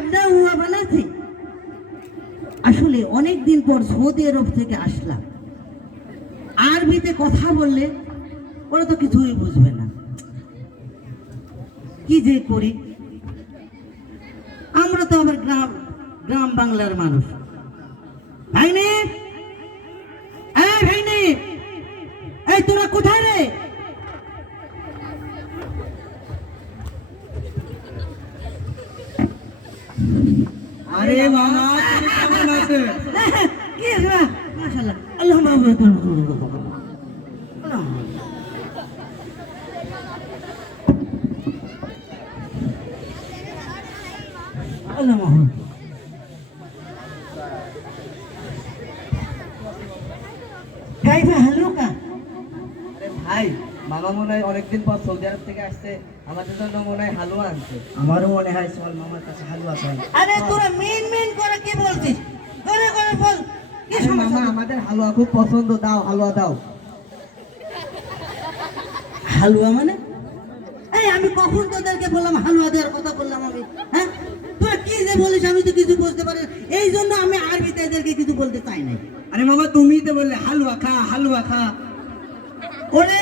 আড্ডা হুয়া বানাতে আসলে অনেক দিন পর সৌদি আরব থেকে আসলাম। আরবিতে কথা বললে ওরা তো কিছুই বুঝবে না। কি যে করি? আমরা তো আমার গ্রাম গ্রাম বাংলার মানুষ। ভাইনি? এই ভাইনি! এই তোরা কোথায় রে? আরে মামা তুমি কেমন আছে কি রে মাশাআল্লাহ আল্লাহ মাহবুব আল্লাহ আল্লাহ মাহবুব কাইফা হালুকা আরে ভাই মামা মনে হয় অনেকদিন পর সৌদি আরব থেকে আসছে। আমাদের জন্য মনে হয় হালুয়া আনছে। আমারও মনে হয় সোহাল মামার কাছে হালুয়া চাই। আরে তোরা মেন মেন করে কি বলছিস? করে করে বল। কি মামা আমাদের হালুয়া খুব পছন্দ দাও হালুয়া দাও। হালুয়া মানে? এই আমি কখন তোদেরকে বললাম হালুয়া দেওয়ার কথা বললাম আমি? হ্যাঁ? তোরা কি যে বলিস আমি তো কিছু বুঝতে পারি এই জন্য আমি আরবিতে এদেরকে কিছু বলতে চাই নাই। আরে মামা তুমি তো বললে হালুয়া খা হালুয়া খা। ওরে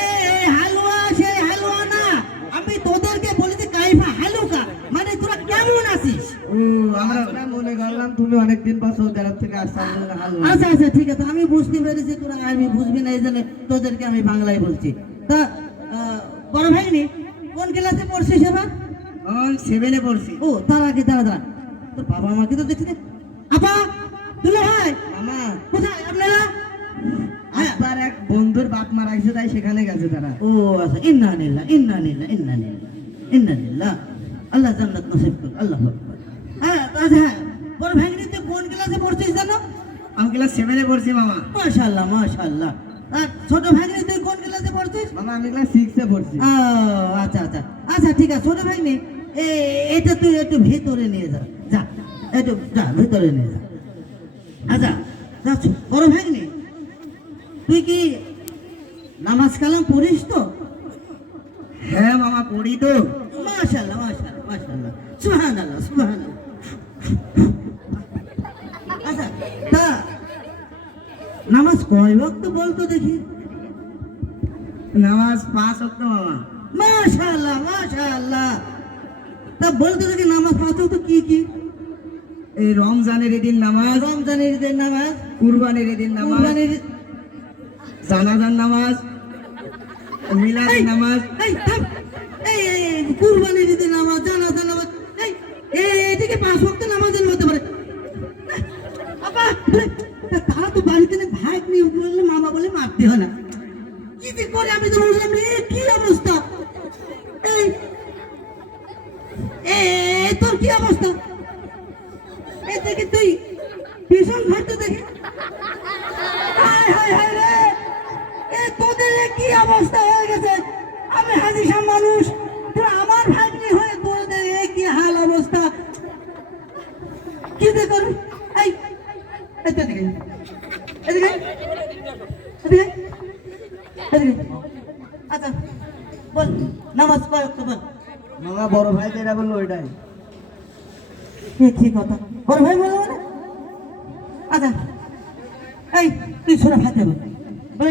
পর সৌদি আরব থেকে আসছো জন্য আচ্ছা আচ্ছা ঠিক আছে আমি বুঝতে পেরেছি তোরা আরবি বুঝবি না এই জন্য তোদেরকে আমি বাংলায় বলছি। তা বড় ভাইনি কোন ক্লাসে পড়ছিস এবার? সেভেনে পড়ছি। ও তার আগে দাঁড়া দাঁড়া। তোর বাবা আমাকে তো দেখছি। আপা তুলে ভাই মামা। কোথায়? আপনারা? হ্যাঁ। এক বন্ধুর বাপ মারা গেছে তাই সেখানে গেছে তারা। ও আচ্ছা ইন্না নিল্লাহ ইন্না নিল্লাহ ইন্না নিল্লাহ ইন্না নিল্লাহ আল্লাহ জান্নাত নসিব করুক আল্লাহ আকবার। হ্যাঁ আচ্ছা হ্যাঁ। বড় ভাইনি তুই কোন ক্লাসে পড়ছিস জানো? আমি ক্লাস সেভেনে পড়ছি মামা। মাশাআল্লাহ মাশাআল্লাহ। আর ছোট ভাইনি তুই কোন ক্লাসে পড়ছিস? মামা আমি ক্লাস সিক্সে পড়ছি। ও আচ্ছা আচ্ছা। আচ্ছা ঠিক আছে ছোট ভাইনি এ এটা তুই একটু ভিতরে নিয়ে যা। যা একটু যা ভিতরে নিয়ে যা। আচ্ছা যা বড় ভাইনি তুই কি নামাজ কালাম পড়িস তো? হ্যাঁ মামা পড়ি তো। মাশাআল্লাহ মাশাআল্লাহ মাশাআল্লাহ। সুবহানাল্লাহ সুবহানাল্লাহ আচ্ছা তা নামাজ কয় ওয়াক্ত বলতো দেখি? নামাজ পাঁচ অক্ট মামা। মাশাআল্লাহ মাশাআল্লাহ। তা বলতো দেখি নামাজ পাঁচ ওয়াক্ত কি কি? এই রমজানের দিন নামাজ রমজানের ঈদের নামাজ। কুরবানির দিন নামাজ জানাজার নামাজ মিলাদের নামাজ। এই থাম। এই এই, এই কুরবানির ঈদের নামাজ জানাজা নামাজ। এই এদিকে পাঁচ ওয়াক্ত নামাজের হতে পারে আপা তারা তো বাড়িতে না ভাই বললে, মামা বলে মারতে হয় না। কি যে করে আমি তো বললাম কি অবস্থা? এই তোর কি অবস্থা? দেখি তুই, ভীষণ ঘাটতে দেখি। হায় হায় হায় এ, তোদের কি অবস্থা হয়ে গেছে? আমি হাজি সাহ মানুষ তোরা আমার ভাগ্নি হয়ে তোদের এ কি হাল অবস্থা কি যে করবি এই এই তো এদিকে এদিকে এদিকে এদিকে। আচ্ছা বল নামাজ পড় তো বল। মামা বড় ভাই যেটা বলল ওইটাই। কি কথা? বড় ভাই বলো মানে? আচ্ছা এই তুই সোনা ফাতে বল। বল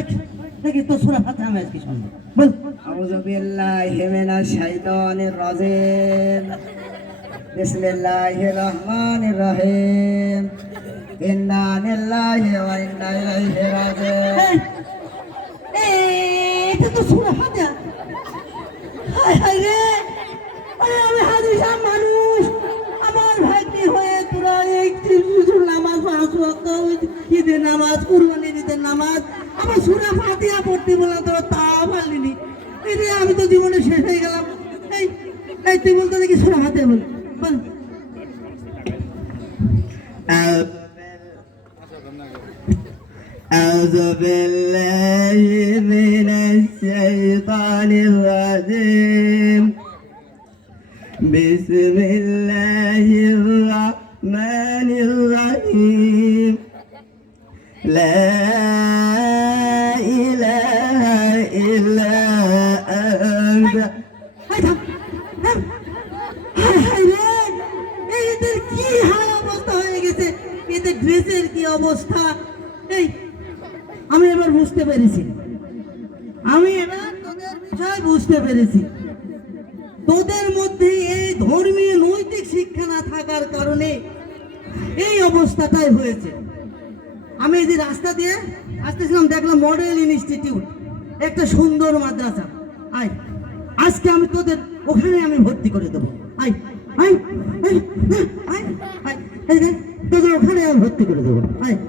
দেখি তোর সোনা ফাতে আমি আজকে শুনব। বল। আউযু বিল্লাহি মিনাশ শাইতানির রাজিম। বিসমিল্লাহির রহমানির রহিম। আমি আমার ভাগ্নি হয়ে তোরা এই নামাজ পাঁচ ওয়াক্ত ঈদের নামাজ, কুরবানির ঈদের নামাজ, আমার সুরা ফাতিহা পড়তে বললাম, তোরা তা পারলিনি। এই আমি তো জীবনে শেষ হয়ে গেলাম। এই তুই বলতে দেখি সুরা ফাতিহা বল। أعوذ بالله من الشيطان الرجيم بسم الله الرحمن الرحيم لا إله إلا أنت হাই থাম থাম হায় হায় রে এই এদের কি হাল অবস্থা হয়ে গেছে এদের এদের ড্রেসের কি অবস্থা এই আমি এবার বুঝতে পেরেছি। আমি এবার তোদের বিষয় বুঝতে পেরেছি। তোদের মধ্যে এই ধর্মীয় নৈতিক শিক্ষা না থাকার কারণে এই অবস্থাটাই হয়েছে। আমি এই যে রাস্তা দিয়ে আসতেছিলাম, দেখলাম মডেল ইনস্টিটিউট, একটা সুন্দর মাদ্রাসা। আয়, আজকে আমি তোদের ওখানে আমি ভর্তি করে দেবো। আয় আয় আয় তোদের ওখানে আমি ভর্তি করে দেবো। আয়।